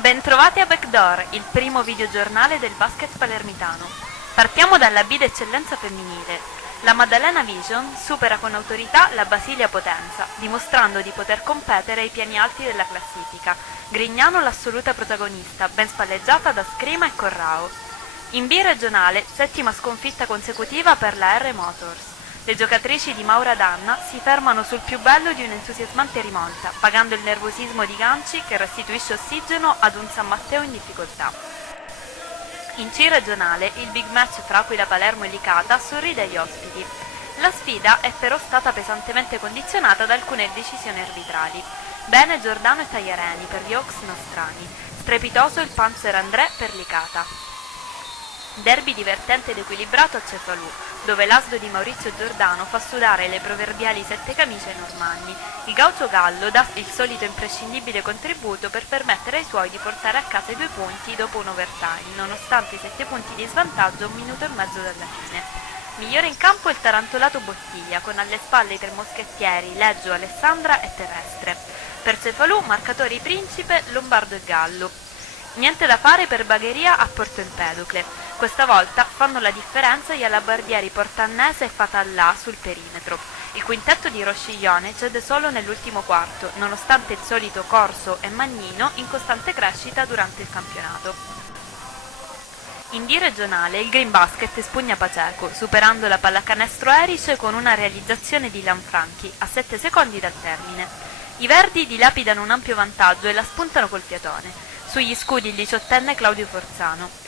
Bentrovati a Backdoor, il primo videogiornale del basket palermitano. Partiamo dalla B d'eccellenza femminile. La Maddalena Vision supera con autorità la Basilia Potenza, dimostrando di poter competere ai piani alti della classifica. Grignano l'assoluta protagonista, ben spalleggiata da Scrima e Corrao. In B regionale, settima sconfitta consecutiva per la R Motors. Le giocatrici di Maura Danna si fermano sul più bello di un'entusiasmante rimonta, pagando il nervosismo di Ganci che restituisce ossigeno ad un San Matteo in difficoltà. In C regionale, il big match fra Aquila Palermo e Licata sorride agli ospiti. La sfida è però stata pesantemente condizionata da alcune decisioni arbitrali. Bene Giordano e Tagliareni per gli Hawks nostrani, strepitoso il Panzer André per Licata. Derby divertente ed equilibrato a Cefalù, dove l'asdo di Maurizio Giordano fa sudare le proverbiali sette camicie ai normanni. Il gaucho Gallo dà il solito imprescindibile contributo per permettere ai suoi di portare a casa i 2 punti dopo un overtime, nonostante i 7 punti di svantaggio a 1 minuto e mezzo dalla fine. Migliore in campo il tarantolato Bottiglia, con alle spalle i 3 moschettieri Leggio, Alessandra e Terrestre. Per Cefalù, marcatori Principe, Lombardo e Gallo. Niente da fare per Bagheria a Porto Empedocle. Questa volta fanno la differenza gli alabardieri Portannese e Fatallà sul perimetro. Il quintetto di Rosciglione cede solo nell'ultimo quarto, nonostante il solito Corso e Magnino in costante crescita durante il campionato. In D regionale il Green Basket espugna Paceco, superando la pallacanestro Erice con una realizzazione di Lanfranchi a 7 secondi dal termine. I Verdi dilapidano un ampio vantaggio e la spuntano col fiatone. Sugli scudi il 18enne Claudio Forzano.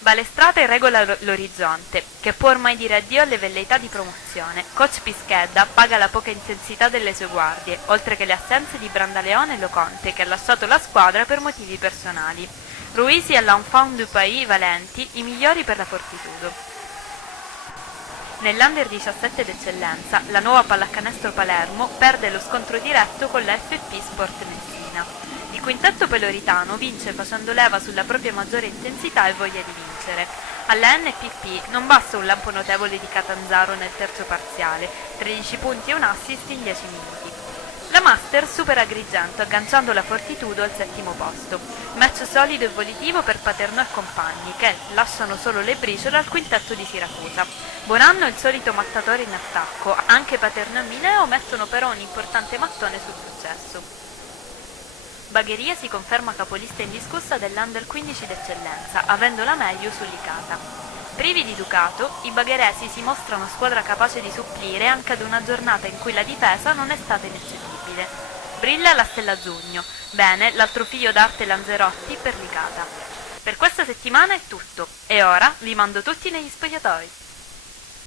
Balestrata regola l'orizzonte, che può ormai dire addio alle velleità di promozione. Coach Pischedda paga la poca intensità delle sue guardie, oltre che le assenze di Brandaleone e Loconte, che ha lasciato la squadra per motivi personali. Ruisi e l'enfant du pays Valenti, i migliori per la Fortitudo. Nell'Under 17 d'eccellenza, la nuova pallacanestro Palermo perde lo scontro diretto con la FP Sport Messina. Il quintetto peloritano vince facendo leva sulla propria maggiore intensità e voglia di vincere. Alla NPP non basta un lampo notevole di Catanzaro nel terzo parziale, 13 punti e un assist in 10 minuti. La Master supera Agrigento agganciando la Fortitudo al 7° posto. Match solido e volitivo per Paternò e compagni, che lasciano solo le briciole al quintetto di Siracusa. Buonanno è il solito mattatore in attacco, anche Paternò e Mineo mettono però un importante mattone sul successo. Bagheria si conferma capolista indiscussa dell'Under 15 d'eccellenza, avendo la meglio su Licata. Privi di Ducato, i bagheresi si mostrano squadra capace di supplire anche ad una giornata in cui la difesa non è stata ineccepibile. Brilla la Stella Zugno, bene l'altro figlio d'arte Lanzerotti per Licata. Per questa settimana è tutto, e ora vi mando tutti negli spogliatoi.